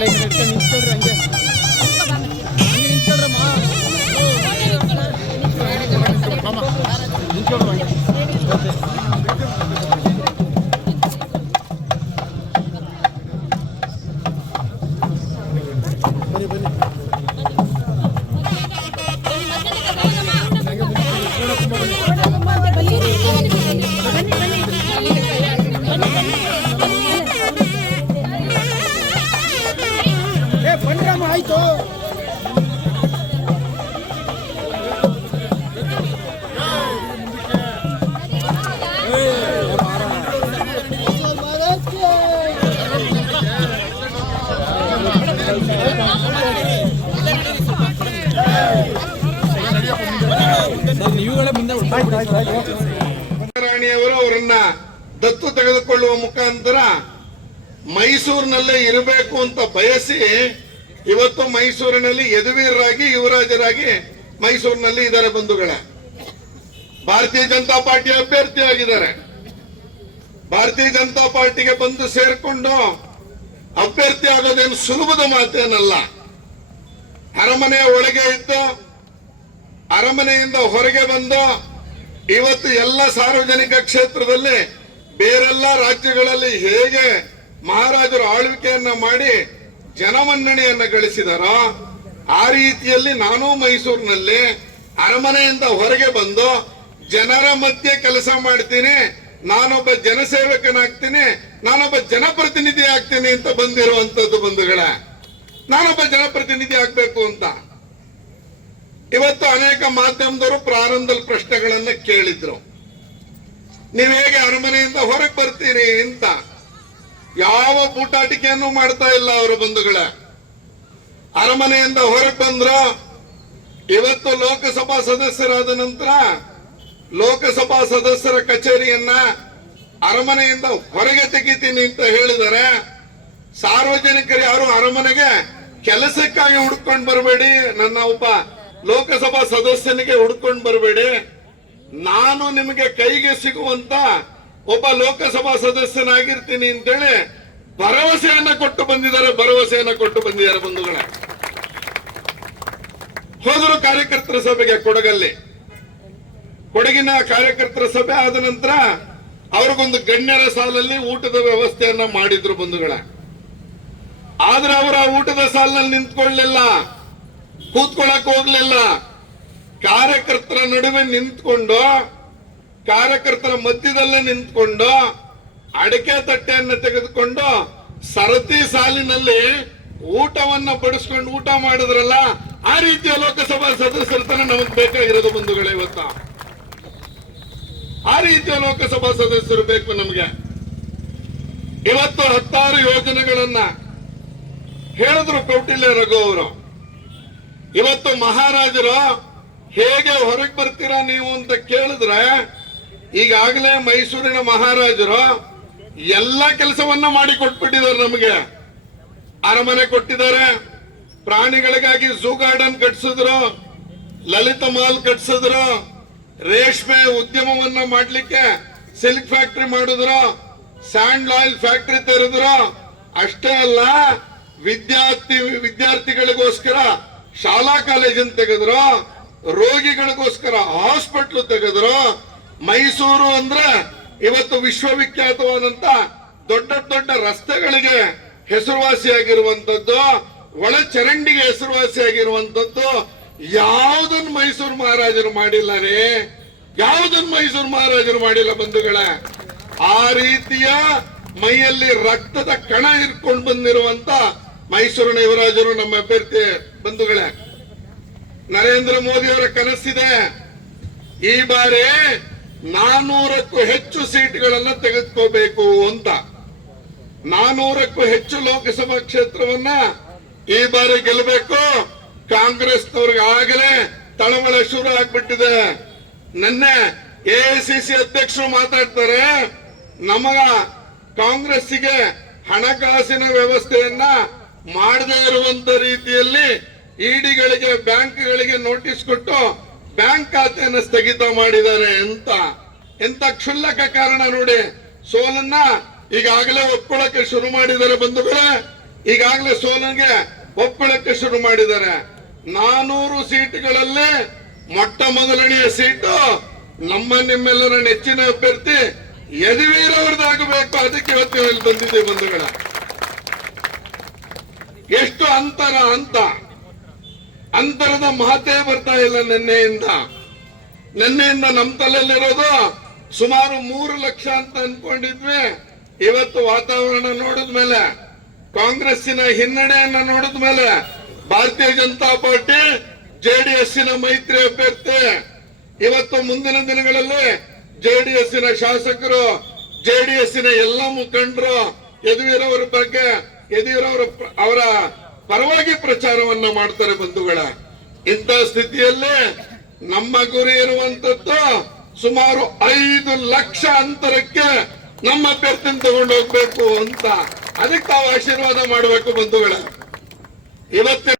Gracias. ರಾಣಿಯವರು ಅವರನ್ನ ದತ್ತು ತೆಗೆದುಕೊಳ್ಳುವ ಮುಖಾಂತರ ಮೈಸೂರಿನಲ್ಲೇ ಇರಬೇಕು ಅಂತ ಬಯಸಿ ಇವತ್ತು ಮೈಸೂರಿನಲ್ಲಿ ಯದುವೀರರಾಗಿ, ಯುವರಾಜರಾಗಿ ಮೈಸೂರಿನಲ್ಲಿ ಇದ್ದಾರೆ ಬಂಧುಗಳ. ಭಾರತೀಯ ಜನತಾ ಪಾರ್ಟಿ ಅಭ್ಯರ್ಥಿಯಾಗಿದ್ದಾರೆ ಭಾರತೀಯ ಜನತಾ ಪಾರ್ಟಿಗೆ ಬಂದು ಸೇರ್ಕೊಂಡು ಅಭ್ಯರ್ಥಿ ಆಗೋದೇನು ಸುಲಭದ ಮಾತೇನಲ್ಲ. ಅರಮನೆಯ ಒಳಗೆ ಇದ್ದು, ಅರಮನೆಯಿಂದ ಹೊರಗೆ ಬಂದು ಇವತ್ತು ಎಲ್ಲ ಸಾರ್ವಜನಿಕ ಕ್ಷೇತ್ರದಲ್ಲಿ ಬೇರೆಲ್ಲ ರಾಜ್ಯಗಳಲ್ಲಿ ಹೇಗೆ ಮಹಾರಾಜರು ಆಳ್ವಿಕೆಯನ್ನ ಮಾಡಿ ಜನಮನ್ನಣೆಯನ್ನ ಗಳಿಸಿದಾರೋ ಆ ರೀತಿಯಲ್ಲಿ ನಾನು ಮೈಸೂರಿನಲ್ಲಿ ಅರಮನೆಯಿಂದ ಹೊರಗೆ ಬಂದು ಜನರ ಮಧ್ಯೆ ಕೆಲಸ ಮಾಡ್ತೀನಿ, ನಾನೊಬ್ಬ ಜನಸೇವಕನಾಗ್ತೀನಿ, ನಾನೊಬ್ಬ ಜನಪ್ರತಿನಿಧಿ ಆಗ್ತೀನಿ ಅಂತ ಬಂದಿರುವಂತದ್ದು ಬಂಧುಗಳ. ನಾನೊಬ್ಬ ಜನಪ್ರತಿನಿಧಿ ಆಗ್ಬೇಕು ಅಂತ. ಇವತ್ತು ಅನೇಕ ಮಾಧ್ಯಮದವರು ಪ್ರಾರಂಭದಲ್ಲಿ ಪ್ರಶ್ನೆಗಳನ್ನ ಕೇಳಿದ್ರು. ನೀವು ಹೇಗೆ ಅರಮನೆಯಿಂದ ಹೊರಗೆ ಬರ್ತೀರಿ ಅಂತ. ಯಾವ ಬೂಟಾಟಿಕೆಯನ್ನು ಮಾಡ್ತಾ ಇಲ್ಲ ಅವರ ಬಂಧುಗಳ. ಅರಮನೆಯಿಂದ ಹೊರಗೆ ಬಂದ್ರ ಇವತ್ತು ಲೋಕಸಭಾ ಸದಸ್ಯರಾದ ನಂತರ ಲೋಕಸಭಾ ಸದಸ್ಯರ ಕಚೇರಿಯನ್ನ ಅರಮನೆಯಿಂದ ಹೊರಗೆ ತೆಗಿತೀನಿ ಅಂತ ಹೇಳಿದರೆ ಸಾರ್ವಜನಿಕರು ಯಾರು ಅರಮನೆಗೆ ಕೆಲಸಕ್ಕಾಗಿ ಹುಡ್ಕೊಂಡು ಬರಬೇಡಿ ನನ್ನ ಒಬ್ಬ ಲೋಕಸಭಾ ಸದಸ್ಯನಿಗೆ ಹುಡ್ಕೊಂಡು ಬರಬೇಡಿ. ನಾನು ನಿಮಗೆ ಕೈಗೆ ಸಿಗುವಂತ ಒಬ್ಬ ಲೋಕಸಭಾ ಸದಸ್ಯನಾಗಿರ್ತೀನಿ ಅಂತೇಳಿ ಭರವಸೆಯನ್ನ ಕೊಟ್ಟು ಬಂದಿದ್ದಾರೆ, ಭರವಸೆಯನ್ನ ಕೊಟ್ಟು ಬಂದಿದ್ದಾರೆ ಬಂಧುಗಳೇ. ಹೋದರು ಕಾರ್ಯಕರ್ತರ ಸಭೆಗೆ ಕೊಡಗಲ್ಲಿ. ಕೊಡಗಿನ ಕಾರ್ಯಕರ್ತರ ಸಭೆ ಆದ ನಂತರ ಅವ್ರಿಗೊಂದು ಗಣ್ಯರ ಸಾಲಲ್ಲಿ ಊಟದ ವ್ಯವಸ್ಥೆಯನ್ನ ಮಾಡಿದ್ರು ಬಂಧುಗಳ. ಆದ್ರೆ ಆ ಊಟದ ಸಾಲಿನಲ್ಲಿ ನಿಂತ್ಕೊಳ್ಳಲಿಲ್ಲ ಕೂತ್ಕೊಳ್ಳಕ್ ಹೋಗ್ಲಿಲ್ಲ. ಕಾರ್ಯಕರ್ತರ ನಡುವೆ ನಿಂತ್ಕೊಂಡು, ಕಾರ್ಯಕರ್ತರ ಮಧ್ಯದಲ್ಲೇ ನಿಂತ್ಕೊಂಡು, ಅಡಕೆ ತಟ್ಟೆಯನ್ನು ತೆಗೆದುಕೊಂಡು ಸರತಿ ಸಾಲಿನಲ್ಲಿ ಊಟವನ್ನ ಬಡಿಸ್ಕೊಂಡು ಊಟ ಮಾಡಿದ್ರಲ್ಲ, ಆ ರೀತಿಯ ಲೋಕಸಭಾ ಸದಸ್ಯರ ತನ ನಮಗ್ ಬೇಕಾಗಿರೋದು ಬಂಧುಗಳೇ ಇವತ್ತ. ಆ ರೀತಿಯ ಲೋಕಸಭಾ ಸದಸ್ಯರು ಬೇಕು ನಮಗೆ. ಇವತ್ತು ಹತ್ತಾರು ಯೋಜನೆಗಳನ್ನ ಹೇಳಿದ್ರು ಕೌಟಿಲ್ಯ ರಘು ಅವರು. ಇವತ್ತು ಮಹಾರಾಜರು ಹೇಗೆ ಹೊರಗೆ ಬರ್ತೀರಾ ನೀವು ಅಂತ ಕೇಳಿದ್ರೆ, ಈಗಾಗಲೇ ಮೈಸೂರಿನ ಮಹಾರಾಜರು ಎಲ್ಲ ಕೆಲಸವನ್ನ ಮಾಡಿ ಕೊಟ್ಬಿಟ್ಟಿದ್ದಾರೆ ನಮಗೆ. ಅರಮನೆ ಕೊಟ್ಟಿದ್ದಾರೆ, ಪ್ರಾಣಿಗಳಿಗಾಗಿ ಝೂ ಗಾರ್ಡನ್ ಕಟ್ಸಿದ್ರು, ಲಲಿತ ಮಾಲ್ ಕಟ್ಸಿದ್ರು, ರೇಷ್ಮೆ ಉದ್ಯಮವನ್ನ ಮಾಡಲಿಕ್ಕೆ ಸಿಲ್ಕ್ ಫ್ಯಾಕ್ಟರಿ ಮಾಡಿದ್ರು, ಸ್ಯಾಂಡ್ ಆಯಿಲ್ ಫ್ಯಾಕ್ಟರಿ ತೆರೆದ್ರು. ಅಷ್ಟೇ ಅಲ್ಲ, ವಿದ್ಯಾರ್ಥಿ ವಿದ್ಯಾರ್ಥಿಗಳಿಗೋಸ್ಕರ ಶಾಲಾ ಕಾಲೇಜನ್ನು ತೆಗೆದ್ರು, ರೋಗಿಗಳಿಗೋಸ್ಕರ ಹಾಸ್ಪಿಟ್ಲ್ ತೆಗೆದ್ರು, ಮೈಸೂರು ಅಂದ್ರೆ ಇವತ್ತು ವಿಶ್ವವಿಖ್ಯಾತವಾದಂತ ದೊಡ್ಡ ದೊಡ್ಡ ರಸ್ತೆಗಳಿಗೆ ಹೆಸರುವಾಸಿಯಾಗಿರುವಂತದ್ದು ಒಳ ಚರಂಡಿಗೆ ಹೆಸರುವಾಸಿಯಾಗಿರುವಂತದ್ದು ಯಾವುದನ್ನು ಮೈಸೂರು ಮಹಾರಾಜರು ಮಾಡಿಲ್ಲ ರೀ ಯಾವುದನ್ನು ಮೈಸೂರು ಮಹಾರಾಜರು ಮಾಡಿಲ್ಲ ಬಂಧುಗಳ? ಆ ರೀತಿಯ ಮೈಯಲ್ಲಿ ರಕ್ತದ ಕಣ ಇಟ್ಕೊಂಡು ಬಂದಿರುವಂತ ಮೈಸೂರಿನ ಯುವರಾಜರು ನಮ್ಮ ಅಭ್ಯರ್ಥಿ ಬಂಧುಗಳೇ, ನರೇಂದ್ರ ಮೋದಿ ಅವರ ಕನಸಿದೆ. ಈ ಬಾರಿ ನಾನೂರಕ್ಕೂ ಹೆಚ್ಚು ಸೀಟ್ಗಳನ್ನ ತೆಗೆದುಕೋಬೇಕು ಅಂತ. ನಾನೂರಕ್ಕೂ ಹೆಚ್ಚು ಲೋಕಸಭಾ ಕ್ಷೇತ್ರವನ್ನ ಈ ಬಾರಿ ಗೆಲ್ಲಬೇಕು. ಕಾಂಗ್ರೆಸ್ನವ್ರಿಗೆ ಆಗಲೇ ತಳಮಳ ಶುರು ಆಗ್ಬಿಟ್ಟಿದೆ. ನಿನ್ನೆ ಎಐಸಿಸಿ ಅಧ್ಯಕ್ಷರು ಮಾತಾಡ್ತಾರೆ, ನಮಗ ಕಾಂಗ್ರೆಸ್ಸಿಗೆ ಹಣಕಾಸಿನ ವ್ಯವಸ್ಥೆಯನ್ನ ಮಾಡದೇ ಇರುವಂತ ರೀತಿಯಲ್ಲಿ ಇಡಿಗಳಿಗೆ, ಬ್ಯಾಂಕ್ಗಳಿಗೆ ನೋಟಿಸ್ ಕೊಟ್ಟು ಬ್ಯಾಂಕ್ ಖಾತೆಯನ್ನು ಸ್ಥಗಿತ ಮಾಡಿದ್ದಾರೆ ಅಂತ. ಎಂತ ಕ್ಷುಲ್ಲಕ ಕಾರಣ ನೋಡಿ. ಸೋಲನ್ನ ಈಗಾಗಲೇ ಒಪ್ಕೊಳ್ಳಕ್ಕೆ ಶುರು ಮಾಡಿದ್ದಾರೆ ಬಂಧುಗಳೇ. ಈಗಾಗಲೇ ಸೋಲನ್ಗೆ ಒಪ್ಕೊಳ್ಳಕ್ಕೆ ಶುರು ಮಾಡಿದ್ದಾರೆ. ನಾನೂರು ಸೀಟ್ಗಳಲ್ಲಿ ಮೊಟ್ಟ ಮೊದಲನೆಯ ಸೀಟು ನಮ್ಮ ನಿಮ್ಮೆಲ್ಲರ ನೆಚ್ಚಿನ ಅಭ್ಯರ್ಥಿ ಯದುವೀರ್ ಅವ್ರದ್ದಾಗಬೇಕು. ಅದಕ್ಕೆ ಇವತ್ತು ಬಂದಿದೆ ಬಂಧುಗಳ. ಎಷ್ಟು ಅಂತರ ಅಂತ. ಅಂತರದ ಮಾತೇ ಬರ್ತಾ ಇಲ್ಲ ನಿನ್ನೆಯಿಂದ. ನಿನ್ನೆಯಿಂದ ನಮ್ಮ ತಲೆಯಲ್ಲಿರೋದು ಸುಮಾರು ಮೂರು ಲಕ್ಷ ಅಂತ ಅನ್ಕೊಂಡಿದ್ವಿ. ಇವತ್ತು ವಾತಾವರಣ ನೋಡಿದ ಮೇಲೆ, ಕಾಂಗ್ರೆಸ್ಸಿನ ಹಿನ್ನಡೆಯನ್ನ ನೋಡಿದ ಮೇಲೆ ಭಾರತೀಯ ಜನತಾ ಪಾರ್ಟಿ ಜೆಡಿಎಸ್ಸಿನ ಮೈತ್ರಿ ಅಭ್ಯರ್ಥಿ. ಇವತ್ತು ಮುಂದಿನ ದಿನಗಳಲ್ಲಿ ಜೆಡಿಎಸ್ಸಿನ ಶಾಸಕರು ಜೆಡಿಎಸ್ಸಿನ ಎಲ್ಲ ಮುಖಂಡರು ಯದುವೀರವರ ಬಗ್ಗೆ ಯದುವೀರವರ ಪ್ರ- ಅವರ ಪರವಾಗಿ ಪ್ರಚಾರವನ್ನ ಮಾಡ್ತಾರೆ ಬಂಧುಗಳ. ಇಂಥ ಸ್ಥಿತಿಯಲ್ಲೇ ನಮ್ಮ ಗುರಿ ಇರುವಂತದ್ದು ಸುಮಾರು ಐದು ಲಕ್ಷ ಅಂತರಕ್ಕೆ ನಮ್ಮ ಅಭ್ಯರ್ಥಿನ ತಗೊಂಡು ಹೋಗ್ಬೇಕು ಅಂತ. ಅದಕ್ಕೆ ತಾವು ಆಶೀರ್ವಾದ ಮಾಡಬೇಕು ಬಂಧುಗಳ. ಇವತ್ತಿನ